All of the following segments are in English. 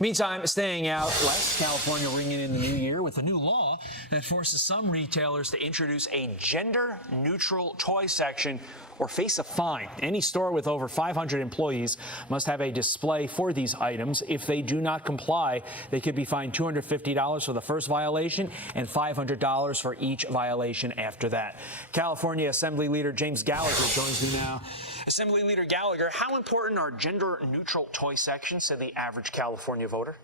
Meantime, staying out west, California ringing in the new year with a new law that forces some retailers to introduce a gender-neutral toy section or face a fine. Any store with over 500 employees must have a display for these items. If they do not comply, they could be fined $250 for the first violation and $500 for each violation after that. California Assembly Leader James Gallagher joins me now. Assembly Leader Gallagher, how important are gender-neutral toy sections to the average California voter?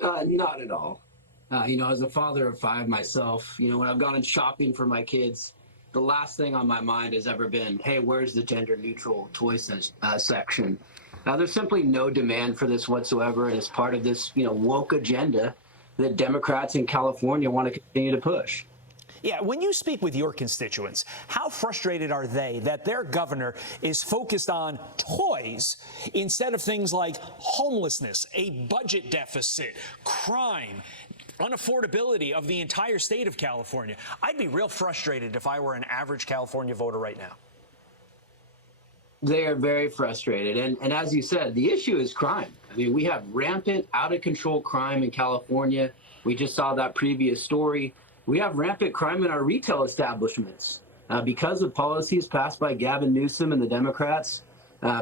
Not at all. As a father of 5 myself, when I've gone shopping for my kids, the last thing on my mind has ever been, hey, where's the gender-neutral toy section? There's simply no demand for this whatsoever, and it's part of this, woke agenda that Democrats in California want to continue to push. Yeah, when you speak with your constituents, how frustrated are they that their governor is focused on toys instead of things like homelessness, a budget deficit, crime, unaffordability of the entire state of California? I'd be real frustrated if I were an average California voter right now. They are very frustrated. And as you said, the issue is crime. I mean, we have rampant, out-of-control crime in California. We just saw that previous story. We have rampant crime in our retail establishments. Because of policies passed by Gavin Newsom and the Democrats,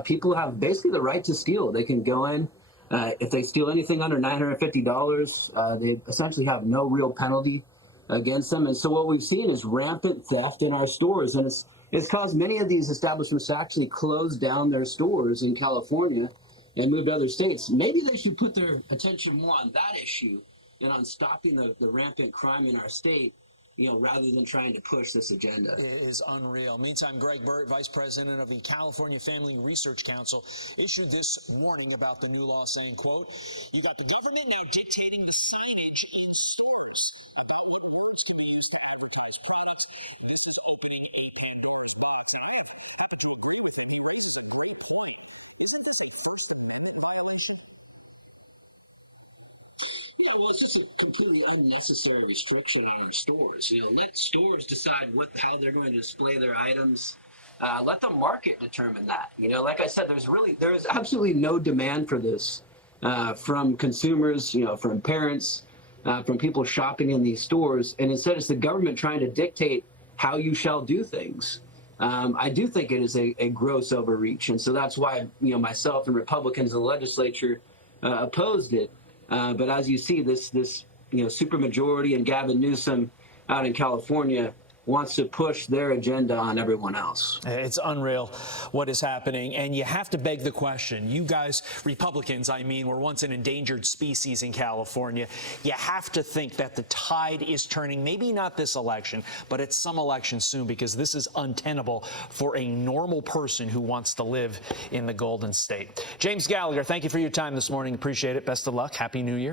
people have basically the right to steal. They can go in. If they steal anything under $950, they essentially have no real penalty against them. And so what we've seen is rampant theft in our stores. And it's caused many of these establishments to actually close down their stores in California and move to other states. Maybe they should put their attention more on that issue and on stopping the rampant crime in our state, rather than trying to push this agenda. It is unreal. Meantime, Greg Burt, Vice President of the California Family Research Council, issued this warning about the new law saying, quote, "You got the government now dictating the signage in stores. Words can be used to advertise products. This is opening a Pandora's box. I have to agree with you. He raises a great point. Isn't this a First Amendment violation?" Yeah, well, it's just a completely unnecessary restriction on our stores. Let stores decide how they're going to display their items. Let the market determine that. Like I said, there's absolutely no demand for this from consumers, from parents, from people shopping in these stores. And instead, it's the government trying to dictate how you shall do things. I do think it is a gross overreach. And so that's why, myself and Republicans in the legislature opposed it. But as you see, this supermajority and Gavin Newsom out in California wants to push their agenda on everyone else. It's unreal what is happening. And you have to beg the question. You guys, Republicans, were once an endangered species in California. You have to think that the tide is turning, maybe not this election, but at some election soon, because this is untenable for a normal person who wants to live in the Golden State. James Gallagher, thank you for your time this morning. Appreciate it. Best of luck. Happy New Year.